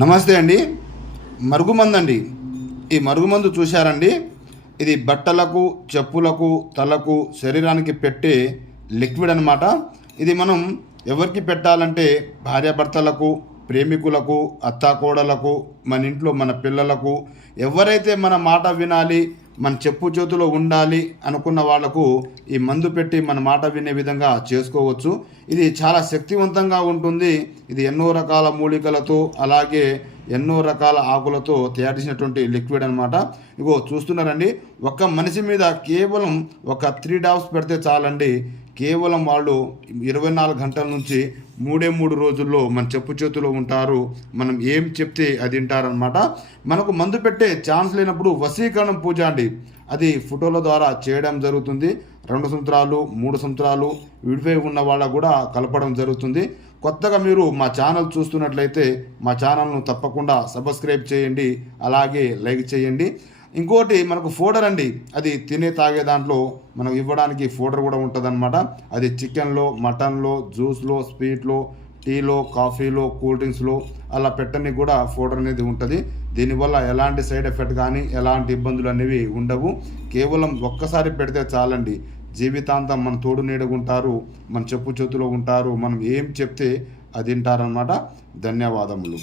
నమస్తే అండి. మరుగుమందు అండి. ఈ మరుగుమందు చూశారండి? ఇది బట్టలకు, చెప్పులకు, తలకు, శరీరానికి పెట్టే లిక్విడ్ అనమాట. ఇది మనం ఎవరికి పెట్టాలంటే భార్యాభర్తలకు, ప్రేమికులకు, అత్తాకోడలకు, మన ఇంట్లో మన పిల్లలకు, ఎవరైతే మన మాట వినాలి, మన చెప్పు చేతిలో ఉండాలి అనుకున్న వాళ్లకు ఈ మందు పెట్టి మన మాట వినే విధంగా చేసుకోవచ్చు. ఇది చాలా శక్తివంతంగా ఉంటుంది. ఇది ఎన్నో రకాల మూలికలతో అలాగే ఎన్నో రకాల ఆకులతో తయారు చేసినటువంటి లిక్విడ్ అనమాట. ఇగో చూస్తున్నారండి, ఒక్క మనిషి మీద కేవలం ఒక 3 డ్రాప్స్ పెడితే చాలండి. కేవలం వాళ్ళు 24 గంటల నుంచి 3 రోజుల్లో మన చెప్పు చేతిలో ఉంటారు. మనం ఏం చెప్తే అది వింటారనమాట. మనకు మందు పెట్టే ఛాన్స్ లేనప్పుడు వశీకరణం పూజ అండి, అది ఫోటోల ద్వారా చేయడం జరుగుతుంది. 2 సంవత్సరాలు 3 సంవత్సరాలు విడిపోయి ఉన్న వాళ్ళకు కూడా కలపడం జరుగుతుంది. కొత్తగా మీరు మా ఛానల్ చూస్తున్నట్లయితే మా ఛానల్ను తప్పకుండా సబ్స్క్రైబ్ చేయండి, అలాగే లైక్ చేయండి. ఇంకోటి మనకు ఫోడర్ అండి, అది తినే తాగే దాంట్లో మనం ఇవ్వడానికి ఫోడర్ కూడా ఉంటుందన్నమాట. అది చికెన్లో, మటన్లో, జ్యూస్లో, స్వీట్లో, టీలో, కాఫీలో, కూల్ డ్రింక్స్లో అలా పెట్టడానికి కూడా ఫోడర్ అనేది ఉంటుంది. దీనివల్ల ఎలాంటి సైడ్ ఎఫెక్ట్ కానీ ఎలాంటి ఇబ్బందులు అనేవి ఉండవు. కేవలం ఒక్కసారి పెడితే చాలండి, జీవితాంతం మన తోడు నీడగుంటారు, మన చెప్పు చేతిలో ఉంటారు. మనం ఏం చెప్తే అది వింటారనమాట. ధన్యవాదములు.